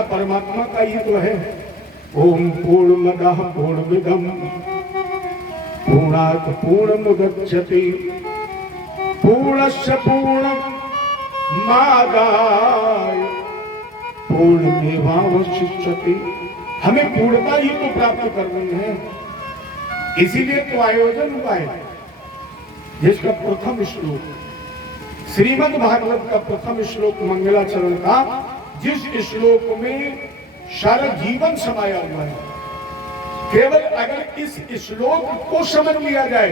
आज्ञा परमात्मा का ही तो है। ओम पूर्णमदः पूर्णमिदं पूर्णात् पूर्णमुदच्यते पूर्णस्य पूर्णमादाय पूर्णमेवावशिष्यते। हमें पूर्णता ही तो प्राप्त करनी है, इसीलिए तो आयोजन हुआ है, जिसका प्रथम श्लोक श्रीमद् भागवत का प्रथम श्लोक मंगलाचरण का, जिस श्लोक में सारा जीवन समाया हुआ है। केवल अगर इस श्लोक को समझ लिया जाए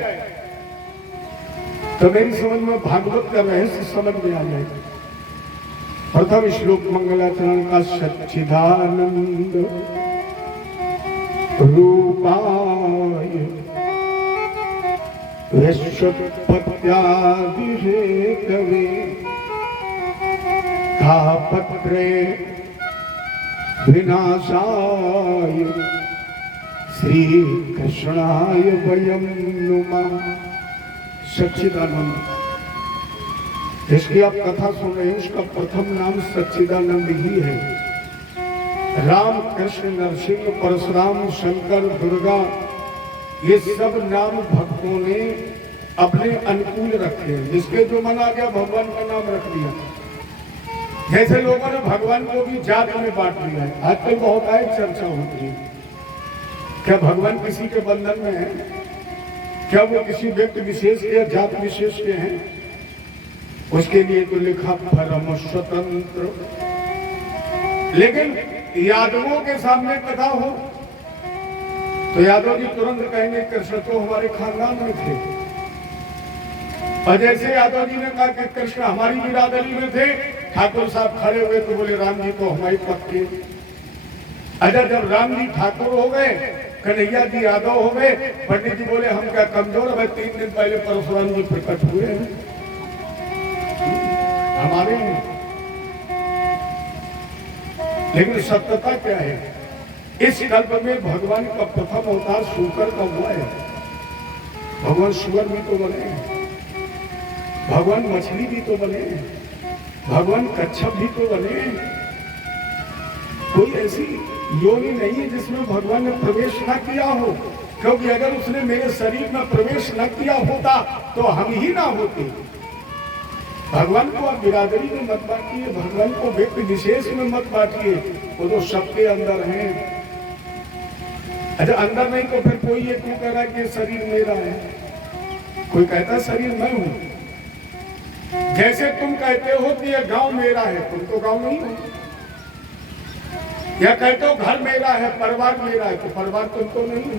तो मेरी समझ में भागवत का रहस्य समझ में आ जाएगा। प्रथम श्लोक मंगलाचरण का सच्चिदानंद रूपाय विश्वोत्पत्त्यादिहेतवे तापत्रे विनाशाय श्री कृष्णाय वयं नुमः। सच्चिदानंद, जिसकी आप कथा सुन रहे हैं उसका प्रथम नाम सच्चिदानंद ही है। राम, कृष्ण, नरसिंह, परशुराम, शंकर, दुर्गा, ये सब नाम भक्तों ने अपने अनुकूल रखे हैं। जिसके जो मन आ गया भगवान का नाम रख दिया। जैसे लोगों ने भगवान को भी जात में बांट दिया है। आजकल बहुत आए चर्चा होती है, क्या भगवान किसी के बंधन में है? क्या वो किसी व्यक्ति विशेष या जात विशेष के हैं? उसके लिए तो लिखा परम स्वतंत्र। लेकिन यादवों के सामने कथा हो तो यादव जी तुरंत कहेंगे कृष्ण तो हमारे खानदान में थे। और जैसे यादव जी ने कहा कि कृष्ण हमारी बिरादरी में थे, ठाकुर साहब खड़े हुए तो बोले राम जी तो हमारी पक्के। अगर जब राम जी ठाकुर हो गए, कन्हैया जी यादव हो गए, पंडित जी बोले हम क्या कमजोर? अब 3 दिन पहले परशुराम जी प्रकट हुए हैं हमारे। लेकिन सत्यता क्या है? इस कल्प में भगवान का प्रथम अवतार शूकर का हुआ है। भगवान सुअर भी तो बने, भगवान मछली भी तो बने, भगवान कच्छप भी तो बने। कोई ऐसी योनि नहीं है जिसमें भगवान ने प्रवेश न किया हो, क्योंकि अगर उसने मेरे शरीर में प्रवेश न किया होता तो हम ही ना होते। भगवान को आप बिरादरी में मत बांटिए, भगवान को व्यक्ति विशेष में मत बांटिए, वो तो सबके अंदर हैं। अच्छा अंदर नहीं तो फिर कोई ये क्यों कह रहा है कि शरीर मेरा है? कोई कहता शरीर मैं हूं। जैसे तुम कहते हो कि ये गांव मेरा है, तुम तो गांव नहीं हो। या कहते हो घर मेरा है, परिवार मेरा है, तो परिवार तुम तो नहीं हो।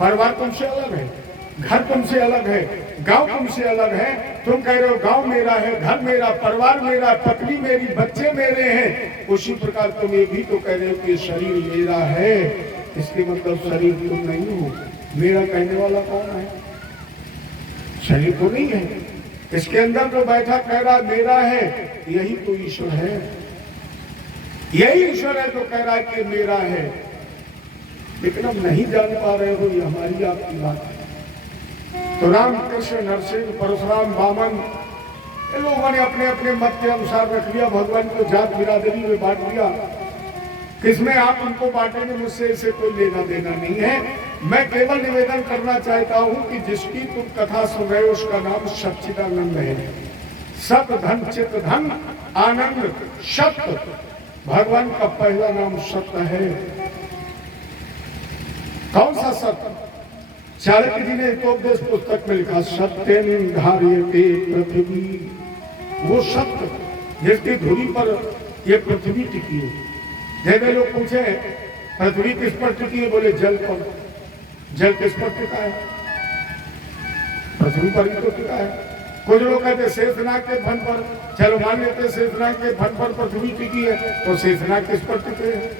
परिवार तुमसे अलग है, घर तुमसे अलग है, गांव तुमसे अलग है। तुम कह रहे हो गांव मेरा है, घर मेरा, परिवार मेरा, पत्नी मेरी, बच्चे मेरे हैं। उसी प्रकार तुम ये भी तो कह रहे हो कि शरीर मेरा है, इसके मतलब शरीर तुम नहीं हो। मेरा कहने वाला कौन है? शरीर तो नहीं है। इसके अंदर जो बैठा कह रहा मेरा है, यही तो ईश्वर है। यही ईश्वर है जो कह रहा है कि मेरा है। लेकिन हम नहीं जान पा रहे हो, ये हमारी आपकी बात है। तो राम, कृष्ण, नरसिंह, परशुराम, वामन, इन लोगों ने अपने अपने मत के अनुसार रख लिया। भगवान को जात बिरादरी में बांट दिया। किसमें आप उनको बांटेंगे, मुझसे इसे कोई लेना देना नहीं है। मैं केवल निवेदन करना चाहता हूं कि जिसकी तुम कथा सुन रहे हो उसका नाम सच्चिदानंद है। सत धन चित धन आनंद सत्य, भगवान का पहला नाम सत्य है। कौन सा सत्य? चाणक्य जी ने उपदेश पुस्तक में लिखा सत्यम धार्यते पृथ्वी। वो सत्य जिसकी धुरी पर ये पृथ्वी टिकी है। जैसे लोग पूछे पृथ्वी किस पर टिकी है, बोले जल पर। जल किस पर टिका है? पृथ्वी पर ही तो टिका है। कुछ लोग कहते शेषनाग के फन पर, चलो मान लेते शेषनाग के फन पर पृथ्वी टिकी है, तो शेषनाग किस पर टिके है?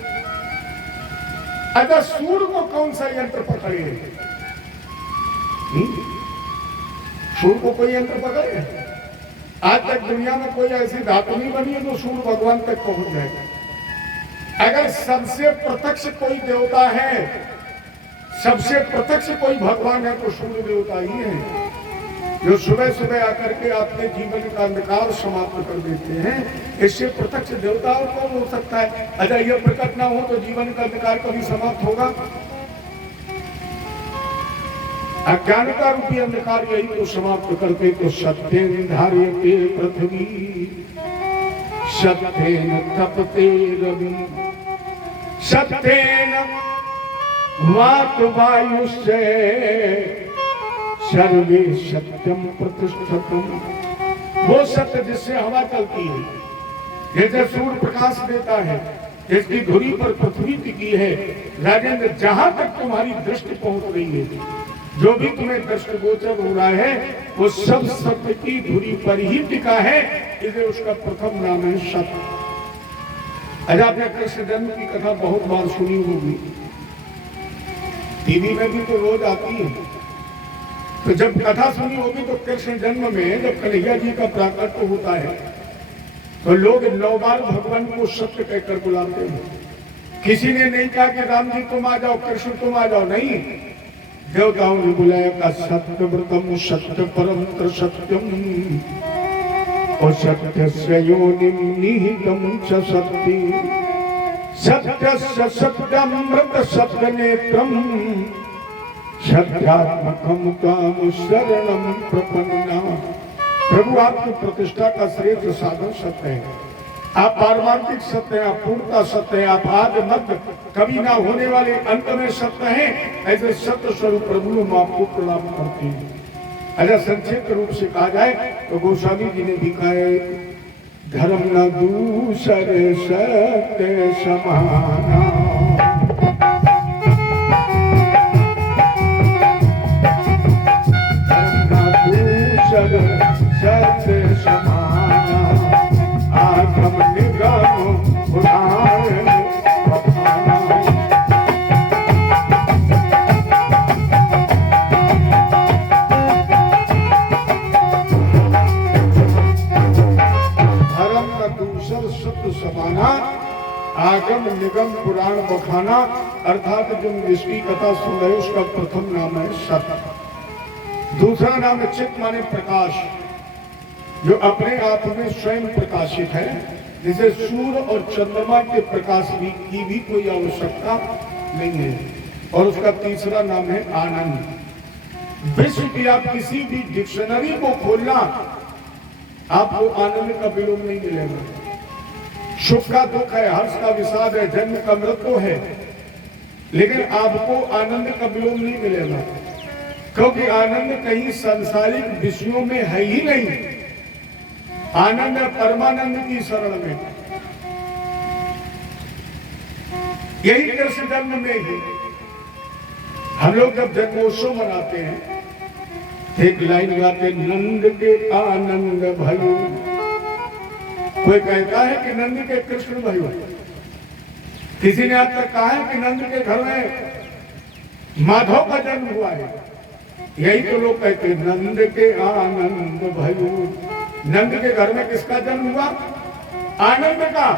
अच्छा सूर्य को कौन सा यंत्र पकड़े? सूर्य को कोई यंत्र पकड़े? आज तक दुनिया में कोई ऐसी धातु नहीं बनी है जो सूर्य भगवान तक पहुंच जाए। अगर सबसे प्रत्यक्ष कोई देवता है, सबसे प्रत्यक्ष कोई भगवान है तो सूर्य देवता ही है। जो सुबह सुबह आकर के अपने जीवन का अंधकार समाप्त कर देते हैं, इससे प्रत्यक्ष देवताओं को हो सकता है। अगर यह प्रकट ना हो तो जीवन का अंधकार कभी समाप्त होगा? अज्ञानता रूपी अंधकार यही तो समाप्त करते तो सत्येन धार्यते पृथ्वी सत्येन तपते रवि सत्येन वायुश्च सर्वे सत्यम प्रतिष्ठितम। वो सत्य जिससे हवा चलती है, जैसे सूर्य प्रकाश देता है, जिसकी धुरी पर पृथ्वी टिकी है। राजेंद्र, जहां तक तुम्हारी दृष्टि पहुंच रही है, जो भी तुम्हें दृष्टिगोचर हो रहा है, वो सब सत्य की धुरी पर ही टिका है, इसलिए उसका प्रथम नाम है सत्य। अरे आपने कृष्ण जन्म की कथा बहुत बार सुनी होगी, टीवी में भी तो रोज आती है। तो जब कथा सुनी होगी तो कृष्ण जन्म में जब कन्हैया जी का प्राकट्य होता है तो लोग 9 बार भगवान को सत्य कहकर बुलाते हैं। किसी ने नहीं कहा कि राम जी तुम आ जाओ, कृष्ण तुम आ जाओ, नहीं, देवताओं ने बुलाया का सत्य व्रतम सत्य परम सत्यम और सत्य योनिम निहितम च सत्य सत्य सत्यमृत सत्य नेत्रम सत्यात्मकम काम शरणम प्रपन्ना। प्रभु आपकी प्रतिष्ठा का श्रेष्ठ साधन सत्य है। आप पारमार्थिक सत्य हैं, आप पूर्णता सत्य है, आप आदि मध्य कभी ना होने वाले अंत में सत्य हैं। ऐसे सत्य स्वरूप प्रभु हम आपको प्रणाम करते हैं। अगर संक्षिप्त रूप से कहा जाए तो गोस्वामी जी ने भी कहा है, धर्म न दूसर सत्य समाना। सत्य समाना आगम निगम पुराण बखाना। धर्म का दूसर सत्य समाना आगम निगम पुराण बखाना। अर्थात जो जिसकी कथा सुन रहे उसका प्रथम नाम है सत्य। दूसरा नाम है चित माने प्रकाश, जो अपने आप में स्वयं प्रकाशित है, जिसे सूर्य और चंद्रमा के प्रकाश की भी कोई आवश्यकता नहीं है। और उसका तीसरा नाम है आनंद। विश्व की आप किसी भी डिक्शनरी को खोलना, आपको आनंद का विलोम नहीं मिलेगा। सुख का दुख है, हर्ष का विषाद है, जन्म का मृत्यु है, लेकिन आपको आनंद का विलोम नहीं मिलेगा, क्योंकि आनंद कहीं सांसारिक विषयों में है ही नहीं। आनंद परमानंद की शरण में। यही कृष्ण जन्म में ही हम लोग जब जन्मोत्सव मनाते हैं, एक लाइन गाते, नंद के आनंद भयो। कोई कहता है कि नंद के कृष्ण भयो, किसी ने आज तक कहा है कि नंद के घर में माधव का जन्म हुआ है। यही तो लोग कहते हैं, नंद के आनंद भयो। नंद के घर में किसका जन्म हुआ? आनंद का।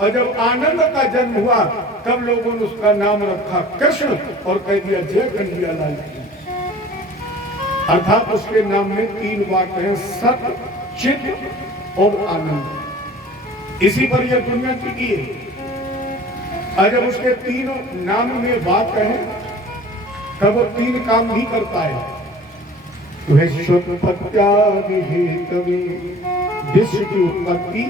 और जब आनंद का जन्म हुआ तब लोगों ने उसका नाम रखा कृष्ण और कह दिया जय कन्हैया लाल की। अर्थात उसके नाम में 3 वाक्य हैं, सत्य, चित और आनंद। इसी पर यह दुनिया टिकी है। और जब उसके 3 नाम में वाक्य है तब वो 3 काम भी करता है। विश्वोत्पत्त्यादि हेतवे, विश्व की उत्पत्ति,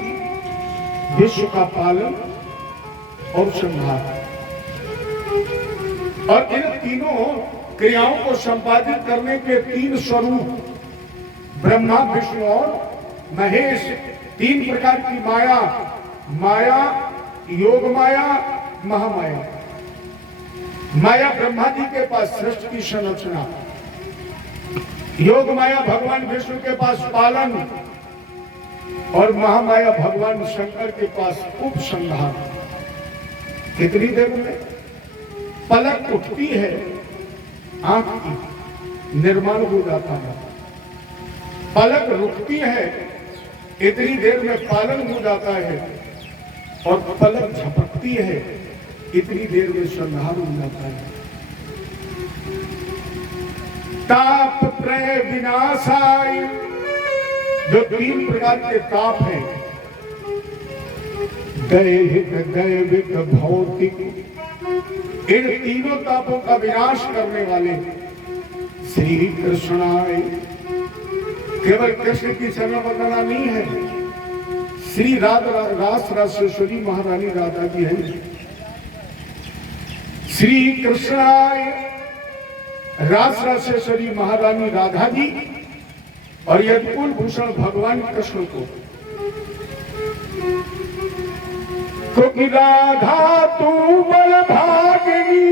विश्व का पालन और संहार। और इन तीनों क्रियाओं को संपादित करने के 3 स्वरूप, ब्रह्मा, विष्णु और महेश। 3 प्रकार की माया, माया, योग माया, महामाया। माया ब्रह्मा जी के पास सृष्टि की संरचना, योग माया भगवान विष्णु के पास पालन, और महामाया भगवान शंकर के पास उपसंहार। कितनी देर में पलक उठती है आंख की, निर्माण हो जाता है। पलक रुकती है, इतनी देर में पालन हो जाता है। और पलक झपकती है, इतनी देर में संहार हो जाता है। ताप त्रय विनाशाय, जो 3 प्रकार के ताप हैं, दैहिक दैविक भौतिक, इन तीनों तापों का विनाश करने वाले श्री कृष्णाय। केवल कृष्ण की चरण वंदना नहीं है, श्री रास राजेश्वरी महारानी राधा की है। श्री कृष्णाय रास राजेश्वरी महारानी राधा जी और यदुकुल भूषण भगवान कृष्ण को, क्योंकि राधा तू बल भागिनी,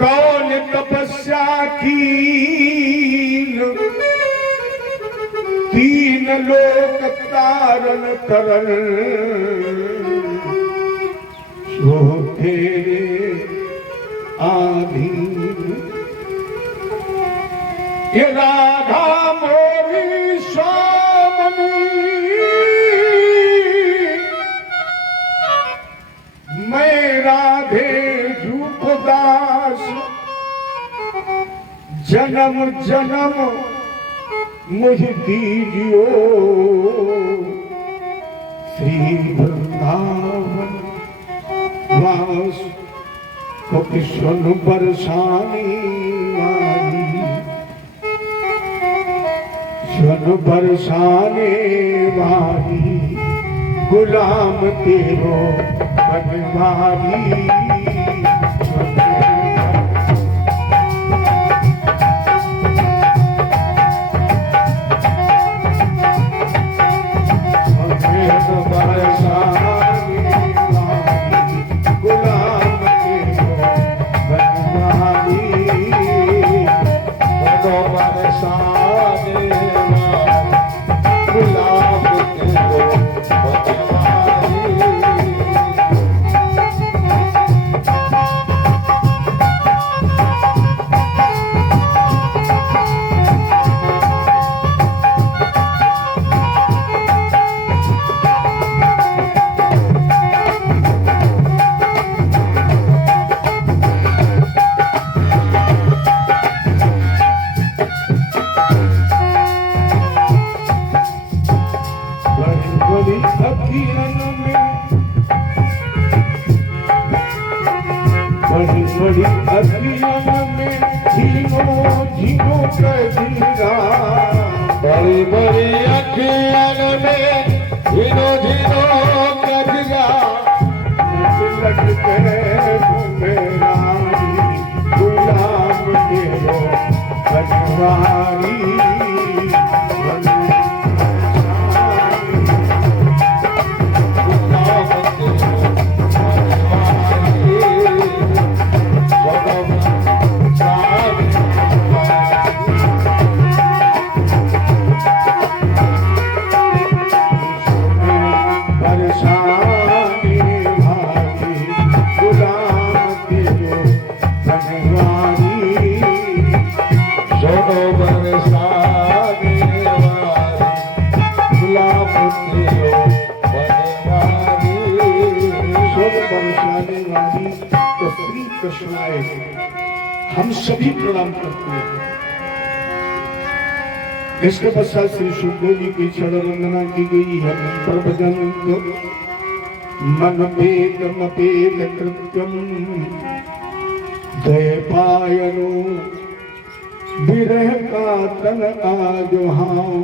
कौन तपस्या की, 3 लोक तारण करन, सो तेरे आधीन। ये राधा मोरी स्वामी, मैं राधे रूपदास, जन्म जन्म मुझे दीजियो, श्री वृंदावन वास को कृष्ण बरसाने वाली, सुन बरसाने वाली, गुलाम तेरो बनवारी। बड़ी अखियन में झीनो झीनो कजीरा, बड़ी बड़ी अखियन में झीनो झीनो कजीरा, लग के घुमेरारी, गुलाम तेरो बनवारी। हम सभी प्रणाम करते हैं। इसके पश्चात श्री सुखदेव जी की चरण वंदना की गई है। प्रभजन मन भेद मपेद कृत्यम दयपायनो विरह का तन आजोहाओ,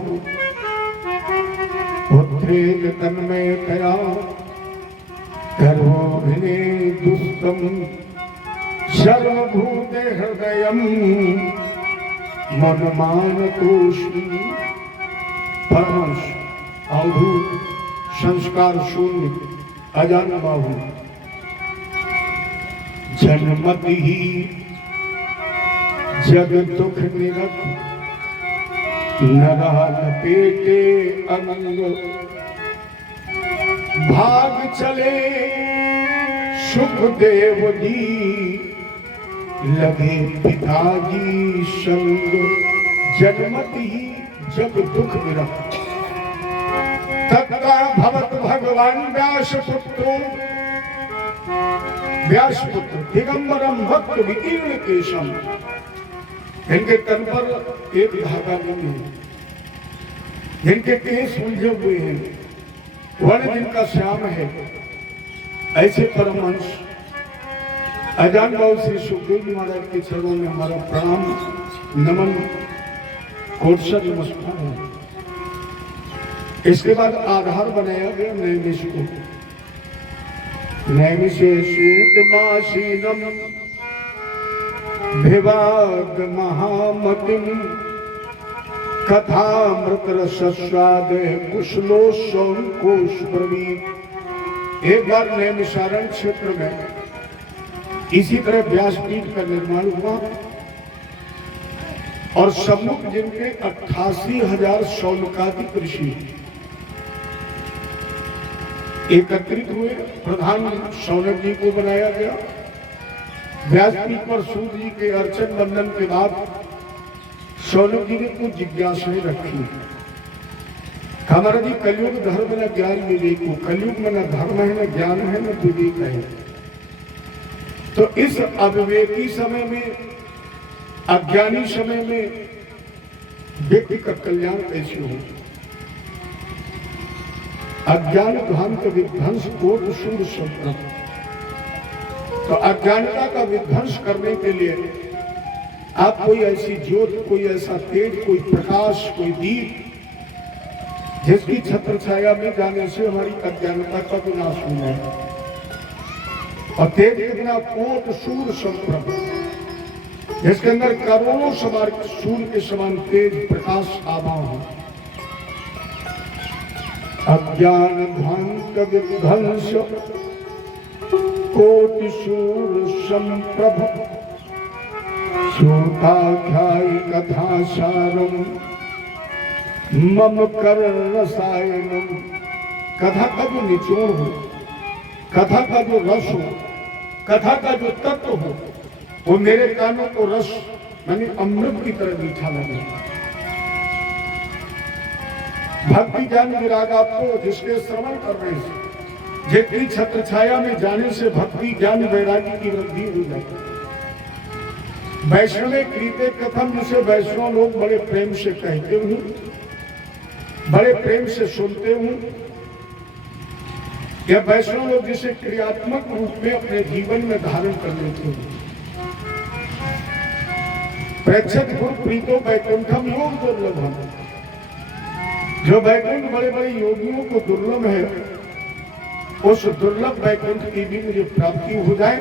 पुत्रेण तन्मय कया गर्भोभिने दुस्तम सर्वभूते हृदयम मनमानतोषी। परमंश अवधूत संस्कार शून्य अजान बाहु, जन्मति ही जग दुख निरत, नरा लपेटे अंग भाग चले सुखदेव जी, लगे पिताजी संग। जन्मत ही जब दुख विरक्त, तत्का भवत भगवान व्यास पुत्रो व्यासपुत्र दिगंबरम भक्त विकीर्ण केशम, इनके तन पर एक धागा नहीं है, जिनके केस उलझे हुए हैं, वर्ण जिनका श्याम है, ऐसे परमहंस अजान बाबू श्री सुखदेव जी महाराज के चरणों में हमारा प्रणाम नमन कोटसर नमस्कार है। इसके बाद आधार बनाया गया नैमिष को। नैमिषे सूतमासीनम भिवाद महामतिम कथामृत रसस्वाद कुशलोशंकुश ब्रवीत। एक बार नैमिषारण्य क्षेत्र में इसी तरह व्यासपीठ का निर्माण हुआ और सम्मुख जिनके 88,000 शौनकादिक ऋषि एकत्रित हुए। प्रधान शौनक जी को बनाया गया। व्यासपीठ पर सूर्य जी के अर्चन बंदन के बाद शौनक जी ने कुछ जिज्ञासाएं रखी। हमारा जी कलयुग धर्म न ज्ञान विवेक हो, कलयुग में न धर्म है न ज्ञान है न विवेक है। तो इस अविवेकी समय में, अज्ञानी समय में व्यक्ति का कल्याण कैसे हो? अज्ञान ध्वंस विध्वंस कोट शूर शब्द। तो अज्ञानता का विध्वंस करने के लिए आप कोई ऐसी ज्योत, कोई ऐसा तेज, कोई प्रकाश, कोई दीप जिसकी छत्र छाया में जाने से हमारी अज्ञानता का विनाश हो जाए। और तेज कितना कोट शूर संप्रभ, जिसके अंदर करोड़ों सवार सूर्य के समान तेज प्रकाश आभा हो। अज्ञान ध्वंस विध्वंस कोटि शूर संप्रभ श्रोताध्यायी कथा सारम मम कर रसायनम। कथा का जो निचोड़ हो, कथा का जो रस हो, कथा का जो तत्व हो, वो मेरे कानों को रस मानी अमृत की तरह मीठा लगे। भक्ति ज्ञान विराग आपको जिसके श्रवण करने से, जितनी छत्र छाया में जाने से भक्ति ज्ञान वैराग्य की वृद्धि हो जाती। वैष्णव कृत्य कथम से वैष्णव लोग बड़े प्रेम से कहते हूँ, बड़े प्रेम से सुनते हूँ। या वैष्णव लोग जिसे क्रियात्मक रूप में अपने जीवन में धारण कर लेते हैं। प्रेक्षक गुरु प्रीतो वैकुंठम योग दुर्लभम। जो वैकुंठ बड़े बड़े योगियों को दुर्लभ है, उस दुर्लभ वैकुंठ की भी मुझे प्राप्ति हो जाए।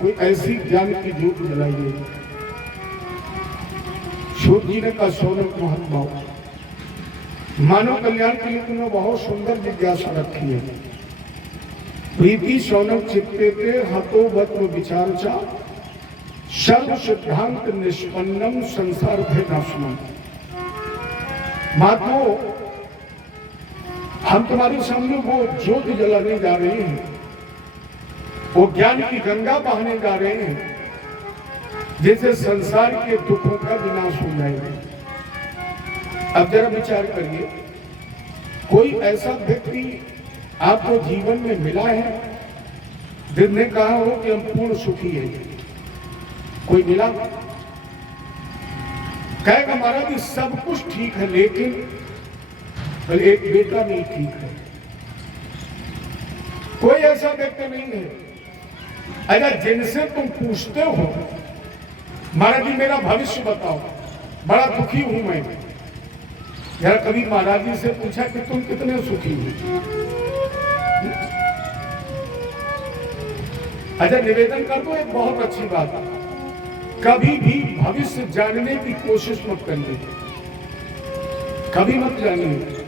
कोई ऐसी ज्ञान की ज्योत जलाइए। सूर्य जी ने कहा शौनक महात्मा, मानव कल्याण के लिए तुमने बहुत सुंदर जिज्ञासा रखी है। प्रीति शौनक चित्ते हतो वत्व विचारचा सर्व सिद्धांत निष्पन्नम संसार भयनाशनम। महात्मा, हम तुम्हारे सामने वो ज्योत जलाने जा रहे हैं, वो ज्ञान की गंगा बहाने जा रहे हैं, जिससे संसार के दुखों का विनाश हो जाएगा। अब जरा विचार करिए, कोई ऐसा व्यक्ति आपको जीवन में मिला है जिसने कहा हो कि हम पूर्ण सुखी हैं? कोई मिला? कहेगा महाराज कि सब कुछ ठीक है, लेकिन एक बेटा नहीं ठीक है। कोई ऐसा व्यक्ति नहीं है। अगर जिनसे तुम पूछते हो महाराज जी मेरा भविष्य बताओ, बड़ा दुखी हूं मैं, यार कभी महाराज जी से पूछा कि तुम कितने सुखी हो? अच्छा, निवेदन कर दो एक बहुत अच्छी बात, कभी भी भविष्य जानने की कोशिश मत करिए, कभी मत जानिए।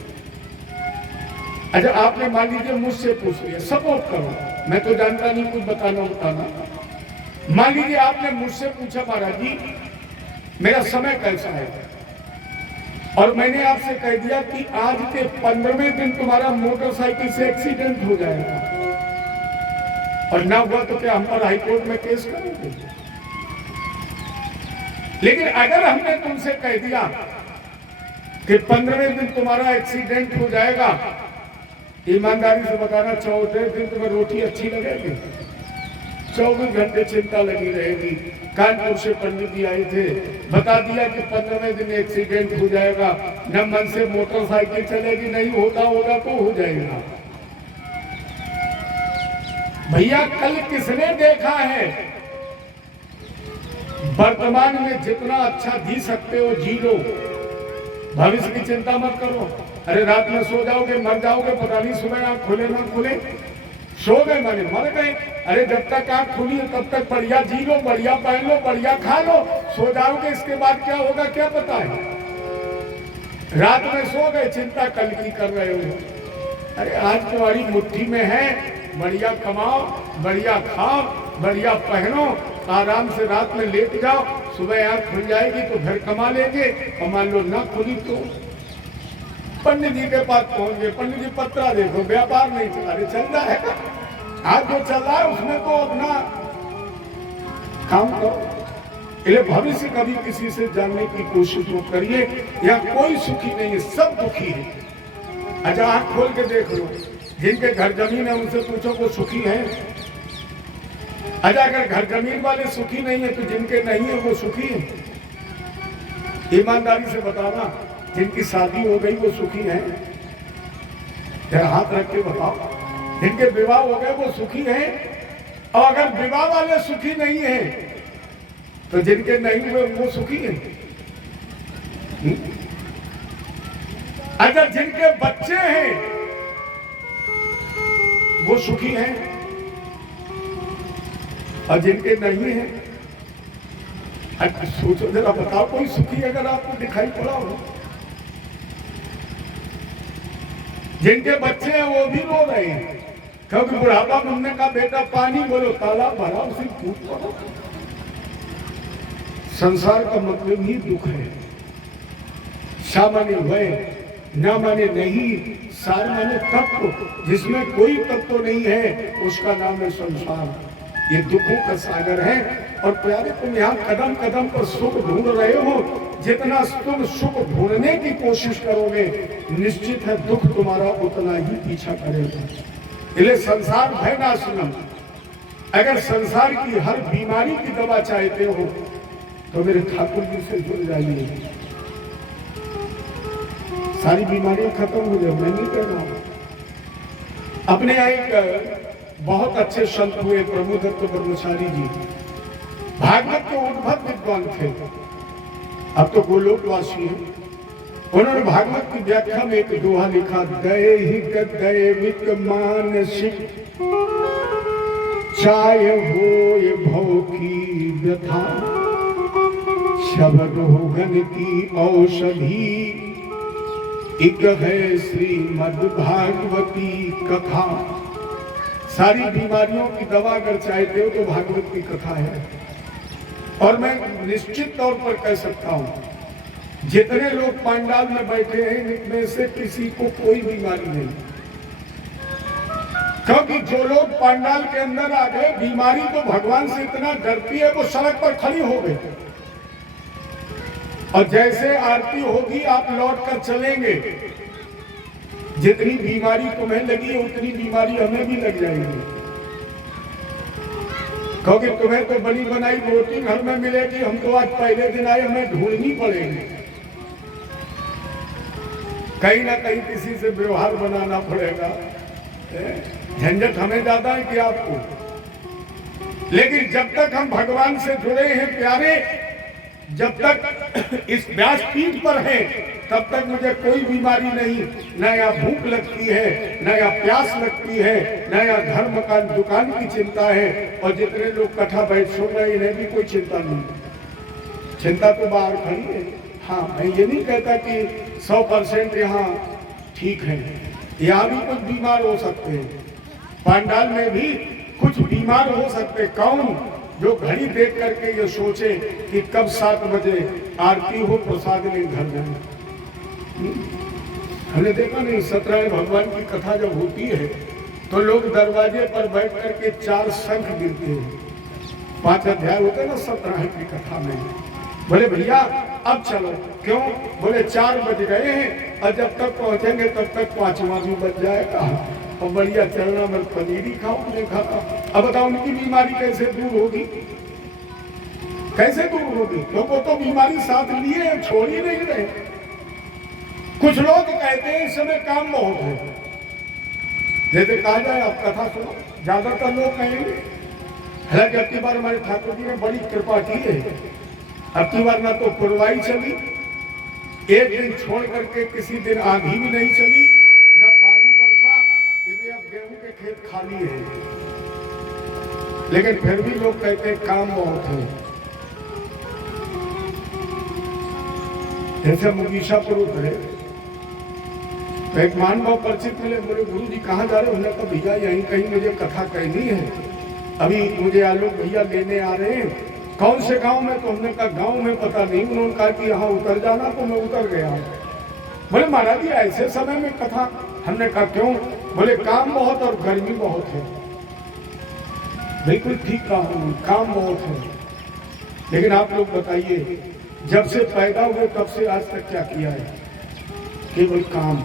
अच्छा, आपने मान लीजिए मुझसे पूछ लिया, सपोर्ट करो, मैं तो जानता नहीं, कुछ बताना। मान लीजिए आपने मुझसे पूछा महाराज जी मेरा समय कैसा है, और मैंने आपसे कह दिया कि आज के 15वें दिन तुम्हारा मोटरसाइकिल से एक्सीडेंट हो जाएगा, और ना हुआ तो क्या हम पर हाईकोर्ट में केस करेंगे? लेकिन अगर हमने तुमसे कह दिया कि 15वें दिन तुम्हारा एक्सीडेंट हो जाएगा, ईमानदारी से बताना, चौथे दिन तुम्हें रोटी अच्छी लगेगी? 24 घंटे चिंता लगी रहेगी। कानपुर से पंडित जी आए थे, बता दिया कि 15वें दिन एक्सीडेंट हो जाएगा, न मन से मोटरसाइकिल चलेगी, नहीं होगा तो हो जाएगा। भैया कल किसने देखा है? वर्तमान में जितना अच्छा जी सकते हो जी लो, भविष्य की चिंता मत करो। अरे रात में सो जाओगे, मर जाओगे, पता नहीं सुबह आँख खुले ना खुले। सो गए माने मर गए। अरे जब तक आँख खुली है तब तक बढ़िया जी लो, बढ़िया पहन लो, बढ़िया खा लो। सो जाओगे, इसके बाद क्या होगा क्या पता है? रात में सो गए, चिंता कल की कर रहे हो। अरे आज तुम्हारी मुट्ठी में है, बढ़िया कमाओ, बढ़िया खाओ, बढ़िया पहनो, आराम से रात में लेट जाओ, सुबह आँख खुल जाएगी तो फिर कमा लेंगे। और मान लो ना खुली तो पंडित जी के पास पहुंच गए। पंडित जी पत्रा देखो, व्यापार नहीं चला रहे, चल रहा है आज जो चल रहा है उसमें तो अपना काम करो। इसलिए भविष्य कभी किसी से जानने की कोशिश मत करिए। यहाँ कोई सुखी नहीं है, सब दुखी है। अच्छा आँख खोल के देख लो, जिनके घर जमीन है उनसे पूछो वो सुखी है? अच्छा अगर घर जमीन वाले सुखी नहीं है तो जिनके नहीं है वो सुखी है? ईमानदारी से बताना, जिनकी शादी हो गई वो सुखी है? जरा हाथ रख के बताओ। जिनके विवाह हो गए वो सुखी हैं? और अगर विवाह वाले सुखी नहीं है तो जिनके नहीं हुए वो सुखी हैं? अगर जिनके बच्चे हैं वो सुखी हैं और जिनके नहीं है? सोचो जरा, बताओ कोई सुखी अगर आपको दिखाई पड़ा हो? जिनके बच्चे हैं वो भी रो रहे हैं क्योंकि बुढ़ापा बनने का बेटा पानी बोलो तालाब भरा उसी कूद पड़ो। संसार का मतलब ही दुख है। सा माने वह, न माने नहीं, सार माने तत्व। जिसमें कोई तत्व नहीं है उसका नाम है संसार। ये दुखों का सागर है। और प्यारे तुम यहाँ कदम कदम पर सुख ढूंढ रहे हो। जितना तुम सुख ढूंढने की कोशिश करोगे निश्चित है दुख तुम्हारा उतना ही पीछा करेगा। इसलिए संसार भय नाशनम। अगर संसार की हर बीमारी की दवा चाहते हो तो मेरे ठाकुर जी से जुड़ जाइए, सारी बीमारियां खत्म हो जाए। मैं नहीं कह रहा हूं। अपने यहाँ एक बहुत अच्छे संत हुए प्रभुदत्त ब्रह्मचारी जी, भागवत के उद्भव विद्वान थे, अब तो गोलोकवासी हैं। उन्होंने भागवत की व्याख्या में एक दोहा लिखा, दैहिक दैविक मानसिक चाहे हो ये भव की व्यथा, शब्द रोगन की औषधि एक है श्रीमद् भागवती कथा। सारी बीमारियों की दवा अगर चाहते हो तो भागवत की कथा है। और मैं निश्चित तौर पर कह सकता हूं जितने लोग पंडाल में बैठे हैं इनमें से किसी को कोई बीमारी नहीं, क्योंकि जो लोग पंडाल के अंदर आ गए बीमारी तो भगवान से इतना डरती है वो सड़क पर खड़ी हो गई। और जैसे आरती होगी आप लौट कर चलेंगे, जितनी बीमारी तुम्हें लगी है उतनी बीमारी हमें भी लग जाएगी। क्योंकि तुम्हें तो बनी बनाई रोटी घर में मिलेगी, हम तो आज पहले दिन आए, हमें ढूंढनी पड़ेगी। कहीं ना कहीं किसी से व्यवहार बनाना पड़ेगा। झंझट हमें ज्यादा है कि आपको। लेकिन जब तक हम भगवान से जुड़े हैं प्यारे, जब तक इस व्यासपीठ पर हैं तब तक मुझे कोई बीमारी नहीं, न या भूख लगती है, न या प्यास लगती है, न या घर मकान दुकान की चिंता है। और जितने लोग कथा बैठ सुन रहे इन्हें भी कोई चिंता नहीं। चिंता तो बाहर खड़ी है। हाँ, मैं ये नहीं कहता कि 100% यहाँ ठीक है, यहाँ भी कुछ बीमार हो सकते हैं। पंडाल में भी कुछ बीमार हो सकते। कौन? जो घड़ी देख करके ये सोचे कि कब 7 बजे आरती हो, प्रसाद में घर जाए। हमने देखा नहीं, 17 भगवान की कथा जब होती है तो लोग दरवाजे पर बैठ करके 4 शंख गिनते हैं। 5 अध्याय होते हैं ना 17 की कथा में, बोले भैया अब चलो। क्यों? बोले 4 बज गए हैं और जब तक पहुंचेंगे तब तक 5वां भी बज जाएगा और बढ़िया चलना मैं पनीर ही खाऊं नहीं खाता। अब बताओ उनकी बीमारी कैसे दूर होगी? कैसे दूर होगी? लोगों तो बीमारी साथ लिए छोड़ ही नहीं रहे। कुछ लोग कहते हैं इस समय काम बहुत है, जैसे कहा जाए आप कथा सुनो, ज्यादातर लोग कहेंगे। हालांकि अब की बार हमारे ठाकुर जी ने बड़ी कृपा की है। अब की बार ना तो पुरवाई चली, एक दिन छोड़ करके किसी दिन आंधी भी नहीं चली, न पानी बरसा, इसलिए अब गेहूं के खेत खाली है। लेकिन फिर भी लोग कहते हैं काम बहुत है। जैसे मुगीशापुर उतरे तो एक मानव परिचित मिले, बोले गुरु जी कहाँ जा रहे हो? हमने कहा भैया यहीं कहीं मुझे कथा कहनी है, अभी मुझे आलोक भैया लेने आ रहे हैं। कौन से गांव में? तो हमने कहा गांव में पता नहीं। उन्होंने कहा कि यहाँ उतर जाना, तो मैं उतर गया। बोले महाराज जी ऐसे समय में कथा? हमने कहा क्यों? बोले काम बहुत और गर्मी बहुत है। बिल्कुल ठीक कहा, काम बहुत है। लेकिन आप लोग बताइए, जब से पैदा हुए तब से आज तक क्या किया है? केवल काम।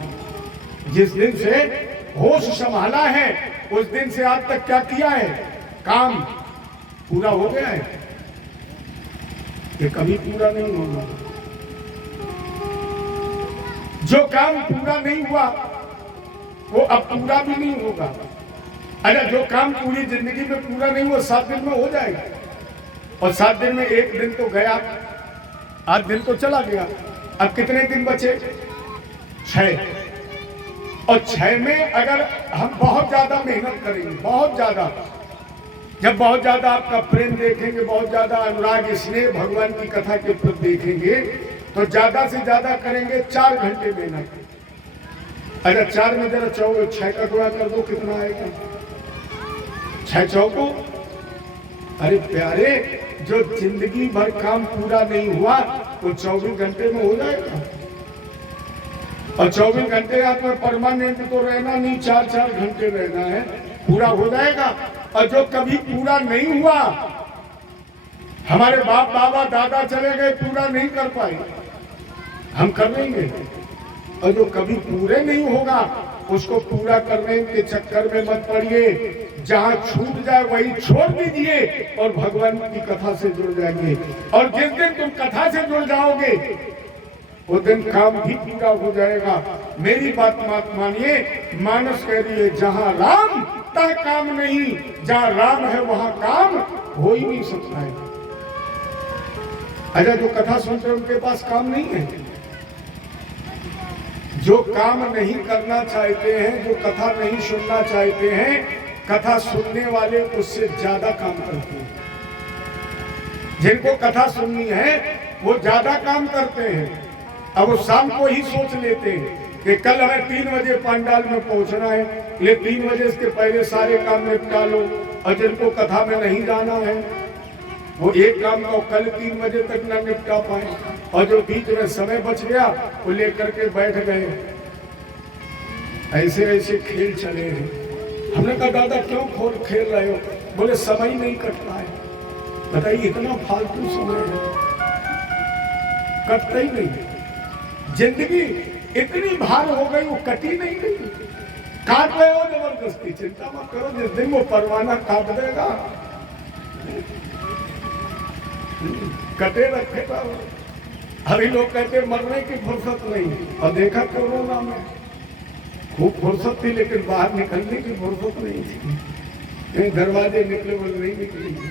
जिस दिन से होश संभाला है उस दिन से आज तक क्या किया है? काम। पूरा हो गया है? ये कभी पूरा नहीं होगा। जो काम पूरा नहीं हुआ वो अब पूरा भी नहीं होगा। अरे जो काम पूरी जिंदगी में पूरा नहीं हुआ 7 दिन में हो जाएगा, और 7 दिन में एक दिन तो गया, 8 दिन तो चला गया। अब कितने दिन बचे? 6। और 6 में अगर हम बहुत ज्यादा मेहनत करेंगे, बहुत ज्यादा, जब बहुत ज्यादा आपका प्रेम देखेंगे, बहुत ज्यादा अनुराग स्नेह भगवान की कथा के प्रति देखेंगे, तो ज्यादा से ज्यादा करेंगे 4 घंटे मेहनत। अगर 4 में जरा 6 का गुणा कर दो, कितना आएगा? 6 चौको। अरे प्यारे, जो जिंदगी भर काम पूरा नहीं हुआ वो 24 घंटे में हो जाएगा। और 24 घंटे आपको परमानेंट तो रहना नहीं, 4-4 घंटे रहना है, पूरा हो जाएगा। और जो कभी पूरा नहीं हुआ, हमारे बाप दादा दादा चले गए, पूरा नहीं कर पाए, हम कर लेंगे। और जो कभी पूरे नहीं होगा उसको पूरा करने के चक्कर में मत पड़िए। जहां छूट जाए वही छोड़ दीजिए और भगवान की कथा से जुड़ जाएंगे। और जिस दिन तुम कथा से जुड़ जाओगे वो दिन काम भी पूरा हो जाएगा। मेरी बात मत मानिए, मानस कह रही है जहां राम तह काम नहीं, जहां राम है वहां काम हो ही नहीं सकता है। अगर जो कथा सुनते हैं उनके पास काम नहीं है। जो काम नहीं करना चाहते हैं, जो कथा नहीं सुनना चाहते हैं, कथा सुनने वाले उससे ज्यादा काम करते हैं। जिनको कथा सुननी है वो ज्यादा काम करते हैं। अब वो शाम को ही सोच लेते हैं कि कल हमें 3 बजे पंडाल में पहुंचना है, ये 3 बजे इसके पहले सारे काम निपटा लो। और जिनको कथा में नहीं जाना है वो एक काम को कल 3 बजे तक न निपटा पाए, और जो बीच में समय बच गया वो लेकर के बैठ गए। ऐसे ऐसे खेल चले हैं। हमने कहा दादा क्यों खेल रहे हो? बोले समय नहीं कटता है। बताइए, इतना फालतू समय है, कटता ही नहीं। जिंदगी इतनी भार हो गई वो कटी नहीं गई। काट रहे हो जबरदस्ती, चिंता मत करो, जिस दिन वो परवाना काट देगा कटे रखेगा। अभी लोग कहते मरने की फुर्सत नहीं, और देखा कोरोना में खूब फुर्सत थी लेकिन बाहर निकलने की फुर्सत नहीं थी। दरवाजे निकले बोले नहीं निकलेंगे।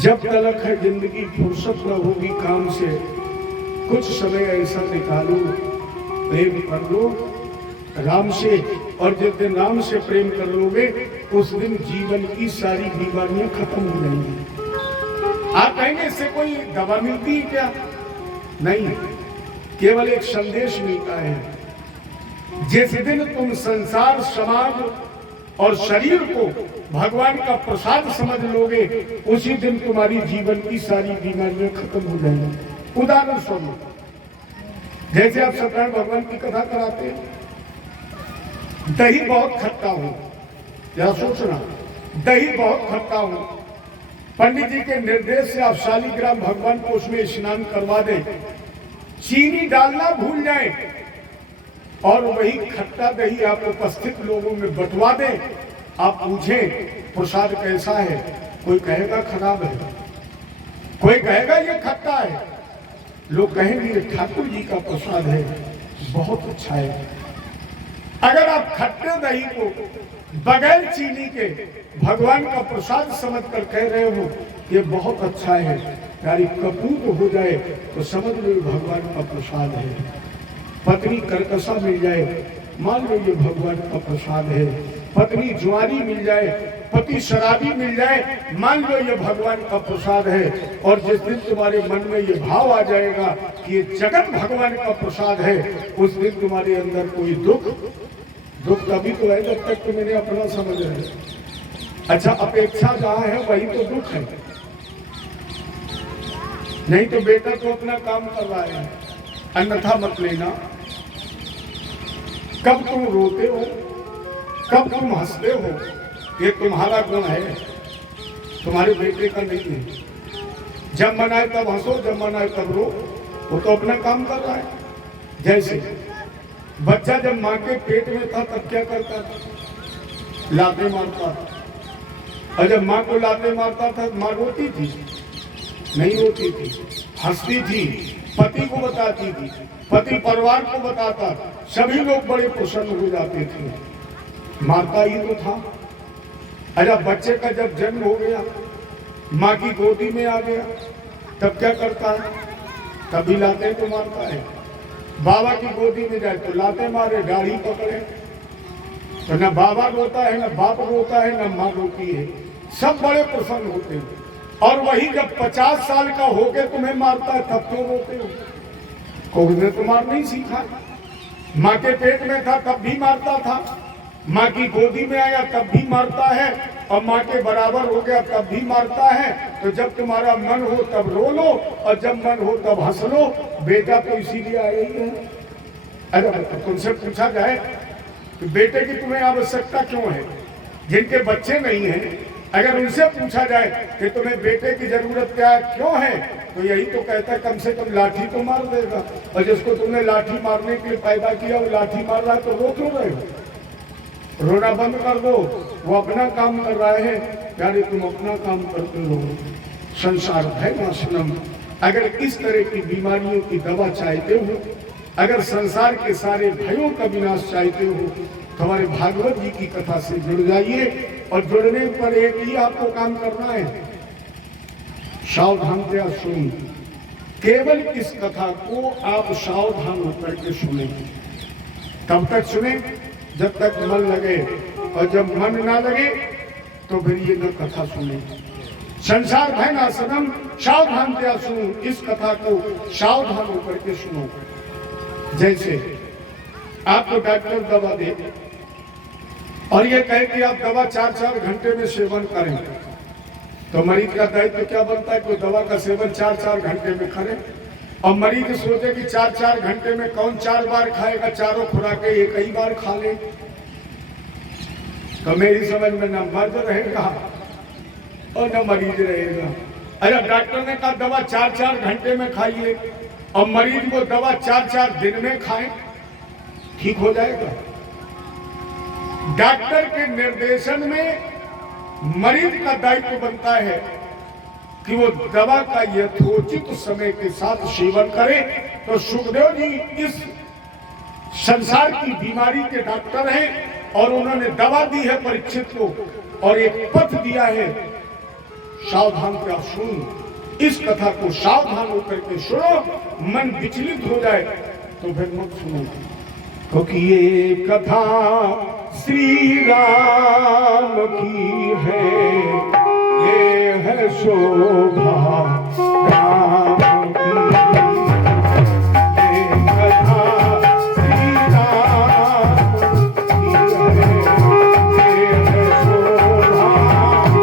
जब तलक है जिंदगी फुर्सत न होगी काम से, कुछ समय ऐसा निकालो, प्रेम कर लो राम से। और जिस दिन राम से प्रेम कर लोगे उस दिन जीवन की सारी बीमारियां खत्म हो जाएंगी। आप कहेंगे इससे कोई दवा मिलती है क्या? नहीं, केवल एक संदेश मिलता है। जिस दिन तुम संसार, समाज और शरीर को भगवान का प्रसाद समझ लोगे उसी दिन तुम्हारी जीवन की सारी बीमारियां खत्म हो जाएंगी। उदाहरण स्वरूप, जैसे आप सत्यनारायण भगवान की कथा कराते हैं, दही बहुत खट्टा हो, जरा सोचना, दही बहुत खट्टा हो, पंडित जी के निर्देश से आप शालिग्राम भगवान को उसमें स्नान करवा दें, चीनी डालना भूल जाएं और वही खट्टा दही आप उपस्थित लोगों में बंटवा दें। आप पूछें प्रसाद कैसा है, कोई कहेगा खराब है, कोई कहेगा ये खट्टा है, लोग कहेंगे ठाकुर जी का प्रसाद है, बहुत अच्छा है। अगर आप खट्टे दही को बगैर चीनी के भगवान का प्रसाद समझकर कह रहे हो ये बहुत अच्छा है, यानी कपूर हो जाए तो समझ लो भगवान का प्रसाद है। पत्नी कर्कशा मिल जाए, मान लो ये भगवान का प्रसाद है। पत्नी जुआरी मिल जाए, पति शराबी मिल जाए, मान लो ये भगवान का प्रसाद है। और जिस दिन तुम्हारे मन में ये भाव आ जाएगा कि ये जगत भगवान का प्रसाद है, उस दिन तुम्हारे अंदर कोई दुख तभी तो है जब तक तुम इन्हें अपना समझ रहे। अच्छा, अपेक्षा जहां है वही तो दुख है। नहीं तो बेटा तो अपना काम कर रहा है, अन्यथा मत लेना। कब तुम रोते हो, कब तुम हंसते हो, ये तुम्हारा गुण है, तुम्हारे बेटे का नहीं है। जब मन आए तब हंसो, जब मन आए तब रो, वो तो अपना काम कर रहा है। जैसे बच्चा जब माँ के पेट में था तब क्या करता था, लाते मारता था। और जब माँ को लाते मारता था माँ रोती थी? नहीं रोती थी, हंसती थी, पति को बताती थी, पति परिवार को बताता, सभी लोग बड़े प्रसन्न हो जाते थे। मारता ही तो था। अच्छा, बच्चे का जब जन्म हो गया, माँ की गोदी में आ गया, तब क्या करता है? तभी लाते को मारता है। बाबा की गोदी में जाए तो लाते मारे, गाड़ी पकड़े तो न बाबा रोता है, न बाप रोता है, न माँ रोती है, सब बड़े प्रसन्न होते हैं। और वही जब 50 साल का हो के तुम्हें मारता है तब क्यों रोते हो? कोई ने तो मार नहीं सीखा। माँ के पेट में था तब भी मारता था, माँ की गोदी में आया तब भी मारता है, और माँ के बराबर हो गया तब भी मारता है। तो जब तुम्हारा मन हो तब रो लो, और जब मन हो तब हंस लो। बेटा तो इसीलिए आया ही है। अरे तुमसे पूछा जाए कि बेटे की तुम्हें आवश्यकता क्यों है? जिनके बच्चे नहीं हैं, अगर उनसे पूछा जाए कि तुम्हें बेटे की जरूरत क्या है, क्यों है, तो यही तो कहता है कम से कम लाठी तो मार देगा। और जिसको तुमने लाठी मारने के लिए पैदा किया वो लाठी मार रहा है तो रो क्यों रहे हो? रोना बंद कर दो, वो अपना काम कर रहा है, यानी तुम अपना काम करते रहो। संसार भय नाशनम। अगर इस तरह की बीमारियों की दवा चाहते हो, अगर संसार के सारे भयों का विनाश चाहते हो, तो हमारे भागवत जी की कथा से जुड़ जाइए। और जुड़ने पर एक ही आपको काम करना है, सावधान से सुन। केवल इस कथा को आप सावधान होकर के सुने। तब तक सुने जब तक मन लगे, और जब मन ना लगे तो फिर ये न कथा सुने। संसार भय नाशनम, सावधान से सुनो। इस कथा को सावधान होकर के सुनो। जैसे आपको डॉक्टर दवा दे और ये कहे कि आप दवा 4-4 घंटे में सेवन करें, तो मरीज का दायित्व क्या बनता है कि दवा का सेवन 4-4 घंटे में करें। और मरीज सोचे कि 4-4 घंटे में कौन 4 बार खाएगा, चारों खुराकें एक ही बार खा ले। तो मेरी समझ में न मर्द रहेगा और न मरीज रहेगा। अरे डॉक्टर ने कहा दवा 4-4 घंटे में खाइए, और मरीज को दवा 4-4 दिन में खाएं, ठीक हो जाएगा? डॉक्टर के निर्देशन में मरीज का दायित्व बनता है कि वो दवा का यथोचित समय के साथ सेवन करे। तो सुखदेव जी इस संसार की बीमारी के डॉक्टर हैं, और उन्होंने दवा दी है परीक्षित को, और एक पथ दिया है, सावधान से आप सुन। इस कथा को सावधान होकर के सुनो। मन विचलित हो जाए तो फिर मत सुनो, क्योंकि ये कथा श्री राम की है, ये है शोभा राम की। ये कथा श्री राम की है, ये है शोभा राम की।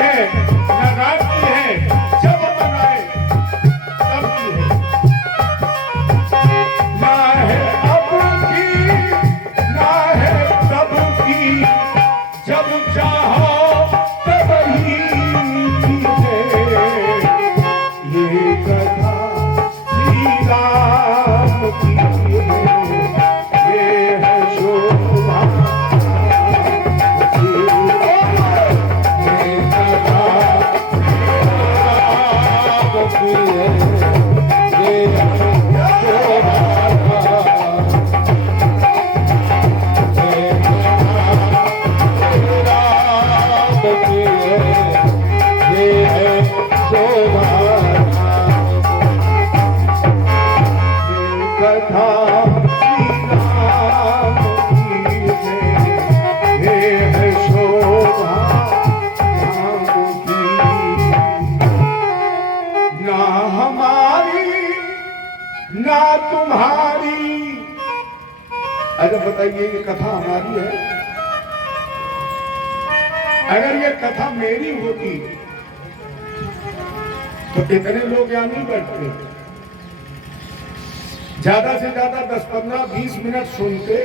है न रात की है, जब मन आए तब की है। ना है अब की ना है तब की, जब चाहो तब ही की है। ये कथा श्री राम की है, ये है शोभा ना तुम्हारी। अरे बताइए, ये कथा हमारी है? अगर ये कथा मेरी होती तो इतने लोग यहाँ नहीं बैठते, ज्यादा से ज्यादा 10, 15, 20 मिनट सुनते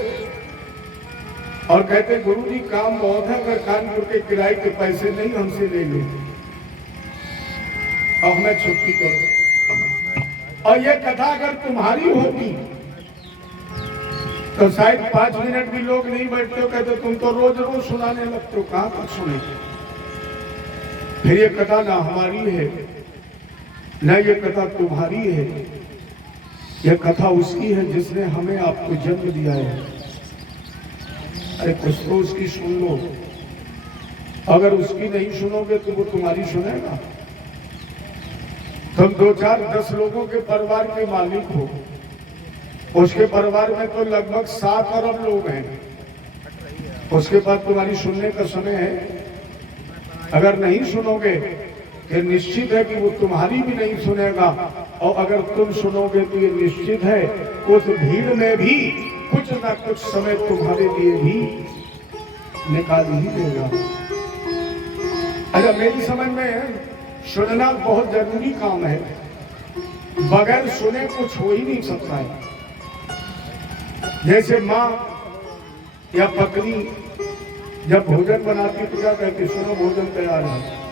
और कहते गुरुजी काम बहुत है, अगर कानपुर के किराए के पैसे नहीं हमसे ले लो और हमें छुट्टी करो। और ये कथा अगर तुम्हारी होती तो शायद 5 मिनट भी लोग नहीं बैठते हो, कहते तुम तो रोज रोज सुनाने लगते हो, कहां तक सुने। फिर ये कथा ना हमारी है ना ये कथा तुम्हारी है, ये कथा उसकी है जिसने हमें आपको जन्म दिया है। अरे कुछ तो उसकी सुन लो, अगर उसकी नहीं सुनोगे तो वो तुम्हारी सुनेगा। तुम 2, 4, 10 लोगों के परिवार के मालिक हो, उसके परिवार में तो लगभग 7 अरब लोग हैं, उसके बाद तुम्हारी सुनने का समय है। अगर नहीं सुनोगे फिर निश्चित है कि वो तुम्हारी भी नहीं सुनेगा, और अगर तुम सुनोगे तो ये निश्चित है उस भीड़ में भी कुछ ना कुछ समय तुम्हारे लिए भी निकाल ही देगा। अच्छा, मेरी समझ में सुनना बहुत जरूरी काम है, बगैर सुने कुछ हो ही नहीं सकता है। जैसे माँ या पत्नी जब भोजन बनाती तो क्या कहती, सुनो भोजन तैयार है।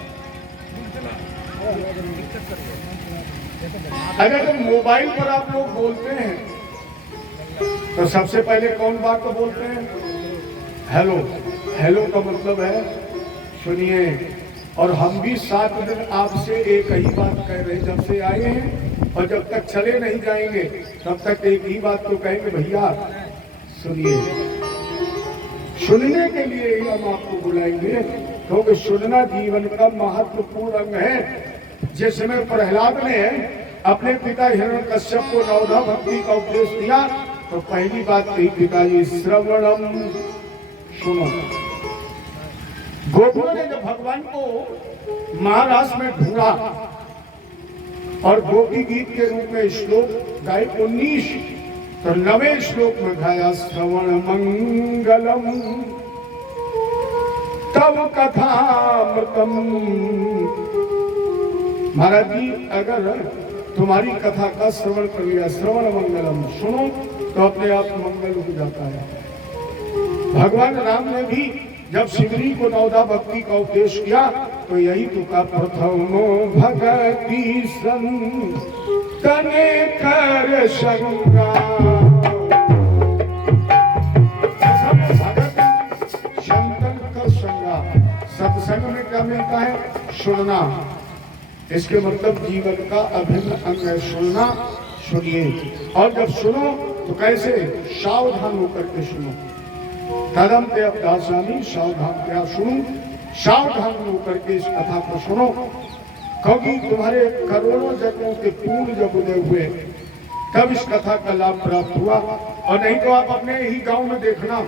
अगर जब मोबाइल पर आप लोग बोलते हैं तो सबसे पहले कौन बात को बोलते हैं? हेलो। हेलो का मतलब है सुनिए। और हम भी 7 दिन आपसे एक ही बात कह रहे हैं जब से आए हैं, और जब तक चले नहीं जाएंगे तब तक एक ही बात तो कहेंगे, भैया सुनिए। सुनने के लिए ही हम आपको बुलाएंगे, क्योंकि सुनना जीवन का महत्वपूर्ण अंग है। जिसमें प्रहलाद ने अपने पिता हिरण्यकश्यप को 9 भक्ति का उपदेश दिया तो पहली बात कही, पिताजी श्रवणम, सुनो। गोपियों ने जब भगवान को महाराष्ट्र में ढूंढा और गोपी गीत के रूप में श्लोक गाए 19, तो 9वें श्लोक में गाया श्रवण मंगलम तव कथामृतम। महाराज जी, अगर तुम्हारी कथा का श्रवण कर लिया, श्रवण मंगलम, सुनो तो अपने आप मंगल हो जाता है। भगवान राम ने भी जब शिवरी को 9 भक्ति का उपदेश किया तो यही तो का, प्रथमो भगति तने कर शंका। शंकर का संगा, सत्संग में क्या मिलता है? सुनना। इसके मतलब जीवन का अभिन्न अंग है सुनना। सुनिए, और जब सुनो तो कैसे? सावधान होकर के सुनो। कदम पे अभ्यासामी, सावधान क्या सुनो, सावधान होकर के इस कथा को सुनो, क्योंकि तुम्हारे करोड़ों जन्मों के पूर्ण जब उदय हुए तब इस कथा का लाभ प्राप्त हुआ। और नहीं तो आप अपने ही गांव में देखना,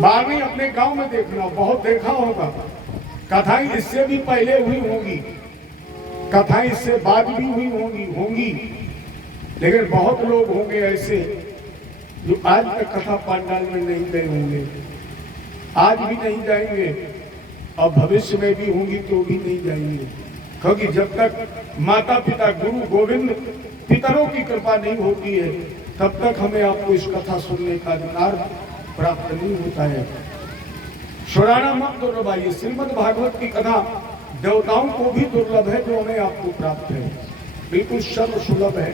बाहर नहीं, अपने गांव में देखना, बहुत देखा होगा। कथाएं इससे भी पहले हुई होंगी, कथाएं इससे बाद भी हुई होंगी, लेकिन बहुत लोग होंगे ऐसे जो आज तक कथा पंडाल में नहीं गए होंगे, आज भी नहीं जाएंगे। और भविष्य में भी होंगी तो भी नहीं जाएंगे, क्योंकि जब तक माता पिता गुरु गोविंद पितरों की कृपा नहीं होती है तब तक हमें आपको इस कथा सुनने का अधिकार प्राप्त नहीं होता है। श्रवणाम दुर्लभ, ये श्रीमद् भागवत की कथा देवताओं को भी दुर्लभ है, जो हमें आपको प्राप्त है, बिल्कुल सर्व सुलभ है।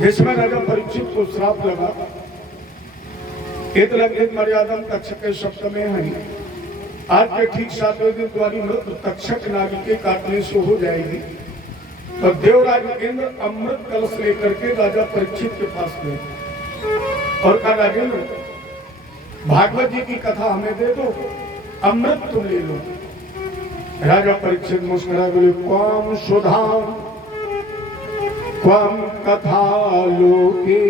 जिसमें राजा परीक्षित को श्राप लगा, एक मर्यादम तक्षक के सप्तमे हरि, आज के ठीक 7वें दिन तुम्हारी मृत्यु तक्षक नागी के काटने से हो जाएगी। तो देवराज इंद्र अमृत कलश लेकर के राजा परीक्षित के पास गए और कहा, राजेंद्र भागवत जी की कथा हमें दे दो, अमृत तुम ले लो। राजा परीक्षित मुस्कुरा बोले, क्वाम सुधा क्वाम कथा लोके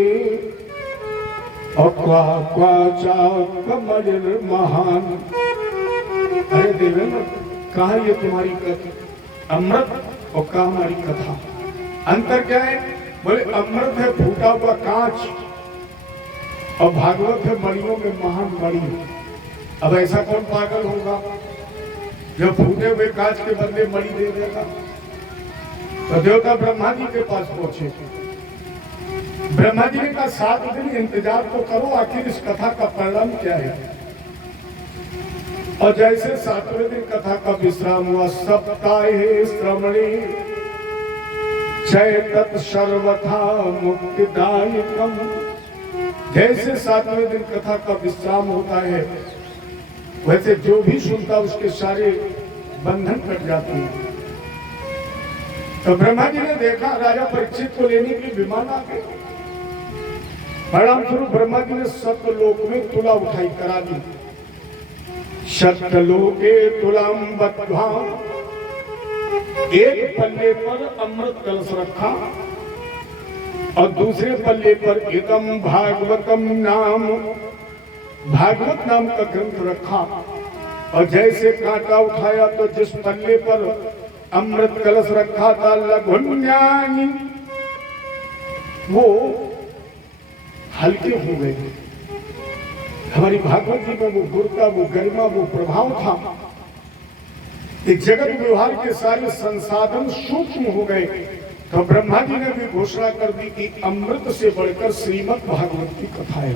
और क्वाचा कमल महान। अरे देवेंद्र, कहा ये तुम्हारी कथा अमृत और कहा हमारी कथा, अंतर क्या है? बोले अमृत है फूटा हुआ कांच और भागवत है मणियों में महान मणि। अब ऐसा कौन पागल होगा जो फूटे हुए कांच के बदले मणि दे देगा? तो देवता ब्रह्मा जी के पास पहुंचे। ब्रह्मा जी ने कहा 7 दिन इंतजार तो करो, आखिर इस कथा का परिणाम क्या है। और जैसे 7वें दिन कथा का विश्राम हुआ, सप्ताहे श्रवणे चैतत सर्वथा मुक्तिदायकम। जैसे 7वें दिन कथा का विश्राम होता है, वैसे जो भी सुनता उसके सारे बंधन कट जाते हैं। तो ब्रह्मा जी ने देखा राजा परीक्षित को लेने के विमान आ गए। परिणाम स्वरूप ब्रह्मा जी ने सत्यलोक में तुला उठाई करा दी। सत्यलोके तुलाम बद्ध्वा, एक पल्ले पर अमृत कलश रखा और दूसरे पल्ले पर एकम भागवतम नाम, भागवत नाम का ग्रंथ रखा। और जैसे कांटा उठाया तो जिस पल्ले पर अमृत कलश रखा था, लघुन्यानी, वो हल्के हो गए। हमारी भागवत जी में वो गुरुता, वो गरिमा, वो प्रभाव था। एक जगत व्यवहार के सारे संसाधन सूक्ष्म हो गए। तो ब्रह्मा जी ने भी घोषणा कर दी कि अमृत से बढ़कर श्रीमद् भागवत की कथा है।